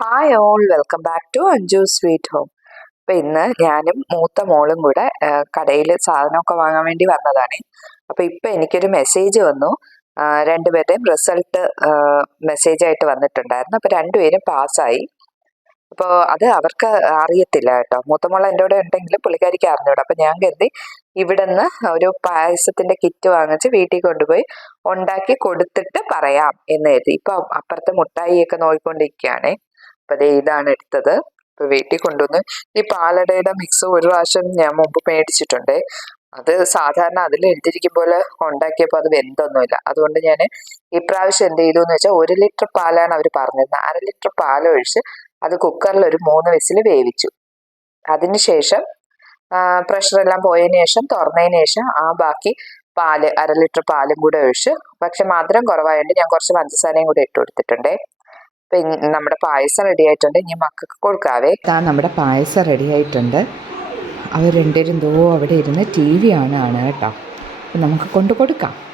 Hi all welcome back to Anju sweet home അപ്പൊ ഇന്ന് ഞാനും മൂത്ത മോളും കൂടെ കടയിൽ സാധനമൊക്കെ വാങ്ങാൻ വേണ്ടി വന്നതാണ്. അപ്പൊ ഇപ്പൊ എനിക്കൊരു മെസ്സേജ് വന്നു. രണ്ടുപേരുടെയും റിസൾട്ട് മെസ്സേജ് ആയിട്ട് വന്നിട്ടുണ്ടായിരുന്നു. അപ്പൊ രണ്ടുപേരും പാസ്സായി അപ്പോൾ അത് അവർക്ക് അറിയത്തില്ല കേട്ടോ. മൂത്തമോൾ എന്റെ കൂടെ ഉണ്ടെങ്കിലും പുള്ളിക്കാരിക്ക് അറിഞ്ഞൂടാ. അപ്പം ഞാൻ കരുതി ഇവിടുന്ന് ഒരു പായസത്തിന്റെ കിറ്റ് വാങ്ങിച്ച് വീട്ടിൽ കൊണ്ടുപോയി ഉണ്ടാക്കി കൊടുത്തിട്ട് പറയാം എന്ന് കരുതി. ഇപ്പം അപ്പുറത്തെ മുട്ടായിയൊക്കെ നോക്കിക്കൊണ്ടിരിക്കുകയാണേ. അപ്പൊ ഇതാണ് എടുത്തത്. ഇപ്പൊ വീട്ടിൽ കൊണ്ടുവന്ന് ഈ പാലടയുടെ മിക്സ് ഒരു പ്രാവശ്യം ഞാൻ മുമ്പ് മേടിച്ചിട്ടുണ്ട്. അത് സാധാരണ അതിൽ എഴുതിയിരിക്കും പോലെ ഉണ്ടാക്കിയപ്പോൾ അത് വെന്തൊന്നുമില്ല. അതുകൊണ്ട് ഞാൻ ഇപ്രാവശ്യം എന്ത് ചെയ്തു എന്ന് വെച്ചാൽ ഒരു ലിറ്റർ പാലാണ് അവർ പറഞ്ഞിരുന്നത്. അര ലിറ്റർ പാൽ ഒഴിച്ച് അത് കുക്കറിൽ ഒരു മൂന്ന് വിസിൽ വേവിച്ചു. അതിനുശേഷം പ്രഷറെല്ലാം പോയതിന് ശേഷം തുറന്നതിന് ശേഷം ആ ബാക്കി പാൽ അര ലിറ്റർ പാലും കൂടെ ഒഴിച്ച് പക്ഷെ മധുരം കുറവായതുകൊണ്ട് ഞാൻ കുറച്ച് പഞ്ചസാരയും കൂടെ ഇട്ട് കൊടുത്തിട്ടുണ്ടേ. ഇനി നമ്മുടെ പായസം റെഡി ആയിട്ടുണ്ട്. ഇനി മക്കൾക്ക് കൊടുക്കാവേ. താ നമ്മുടെ പായസം റെഡി ആയിട്ടുണ്ട്. അവർ രണ്ടുപേരും എന്തോ അവിടെ ഇരുന്ന് ടി വി ആണ് കേട്ടോ. അപ്പം നമുക്ക് കൊണ്ട് കൊടുക്കാം.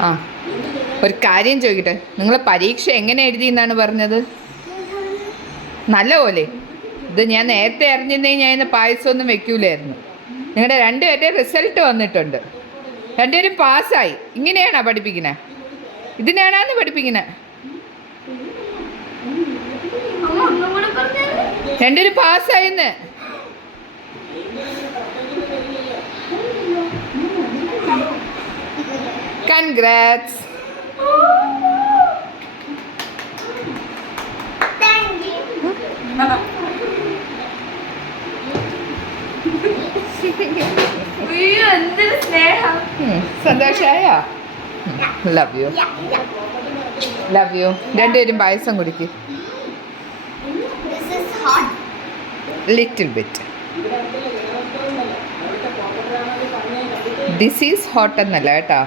ആ. ഒരു കാര്യം ചോദിക്കട്ടെ? നിങ്ങൾ പരീക്ഷ എങ്ങനെ എഴുതി എന്നാണ് പറഞ്ഞത്? നല്ല പോലെ. ഇത് ഞാൻ നേരത്തെ അറിഞ്ഞിരുന്നെങ്കിൽ ഞാൻ ഇന്ന് പായസമൊന്നും വെക്കൂലായിരുന്നു. നിങ്ങളുടെ രണ്ടുപേരുടെ റിസൾട്ട് വന്നിട്ടുണ്ട്. രണ്ടുപേരും പാസ്സായി. ഇങ്ങനെയാണോ പഠിപ്പിക്കുന്നത് ഇതിനാണാന്ന് പഠിപ്പിക്കുന്നത് രണ്ടുപേരും പാസ്സായിന്ന്. കൺഗ്രാറ്റ്സ് സന്തോഷമായ ലവ് യു ലവ് യു രണ്ടുപേരും പായസം കുടിക്ക്. Little bit this is hot എന്നല്ല കേട്ടോ.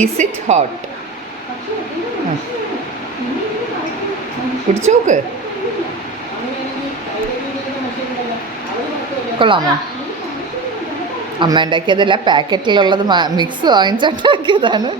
ഈസ് ഇറ്റ് ഹോട്ട് കുടിച്ചു നോക്ക്. കൊള്ളാമോ? അമ്മ ഉണ്ടാക്കിയതല്ല പാക്കറ്റിലുള്ളത് മിക്സ് വാങ്ങിച്ചുണ്ടാക്കിയതാണ്.